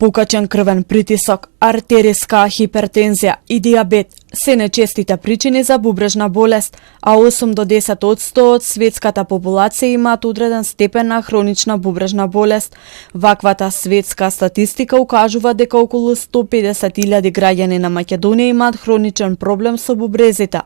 Покачен крвен притисок, артериска хипертензија и диабет се нечестите причини за бубрежна болест, а 8 до 10% од светската популација имаат одреден степен на хронична бубрежна болест. Ваквата светска статистика укажува дека околу 150.000 граѓани на Македонија имаат хроничен проблем со бубрезите.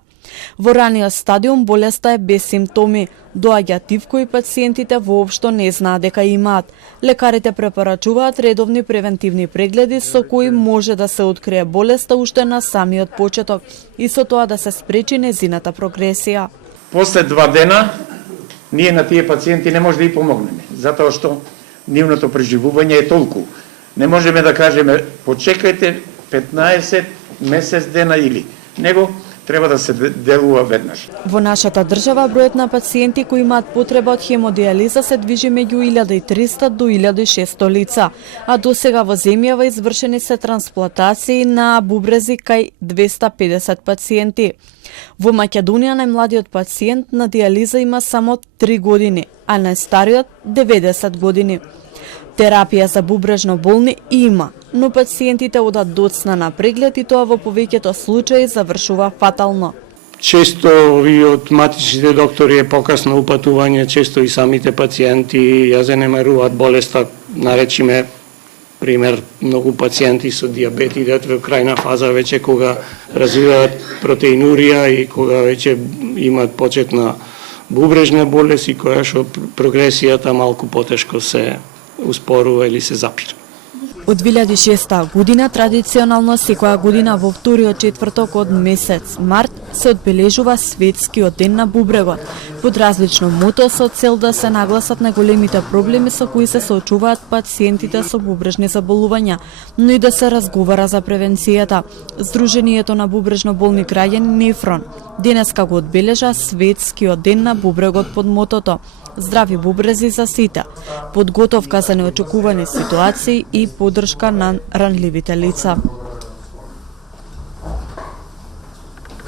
Во раниот стадиум болеста е без симптоми, доаѓа тив кои пациентите воопшто не знаат дека имаат. Лекарите препорачуваат редовни превентивни прегледи со кои може да се открие болеста уште на самиот почеток и со тоа да се спречи незината прогресија. После 2 дена ние на тие пациенти не може да и помогнеме, затоа што нивното преживување е толку. Не можеме да кажеме почекајте 15 месец дена или, него треба да се делува веднаш. Во нашата држава бројот на пациенти кои имаат потреба од хемодиализа се движи меѓу 1300 до 1600 лица, а досега во земјава извршени се трансплантации на бубрези кај 250 пациенти. Во Македонија најмладиот пациент на диализа има само 3 години, а најстариот 90 години. Терапија за бубрежно болни има, но пациентите одат доцна на преглед и тоа во повеќето случаи завршува фатално. Често и од матичните доктори е покасно упатување, често и самите пациенти ја занемаруваат болеста, наречиме пример многу пациенти со диабет идат во крајна фаза веќе кога развиваат протеинурија и кога веќе имаат почет на бубрежна болест и која што прогресијата малку потешко се успорува или се запира. Од 2006 година традиционално секоја година во вториот четврток од месец март се одбележува светскиот ден на бубрегот, под различно мото со цел да се нагласат на големите проблеми со кои се соочуваат пациентите со бубрежни заболувања, но и да се разговара за превенцијата. Сдруженијето на бубрежно болни граѓани Нефрон денеска го одбележа светскиот ден на бубрегот под мотото здрави бубрези за сите, подготовка за неочекувани ситуации и поддршка на ранливите лица.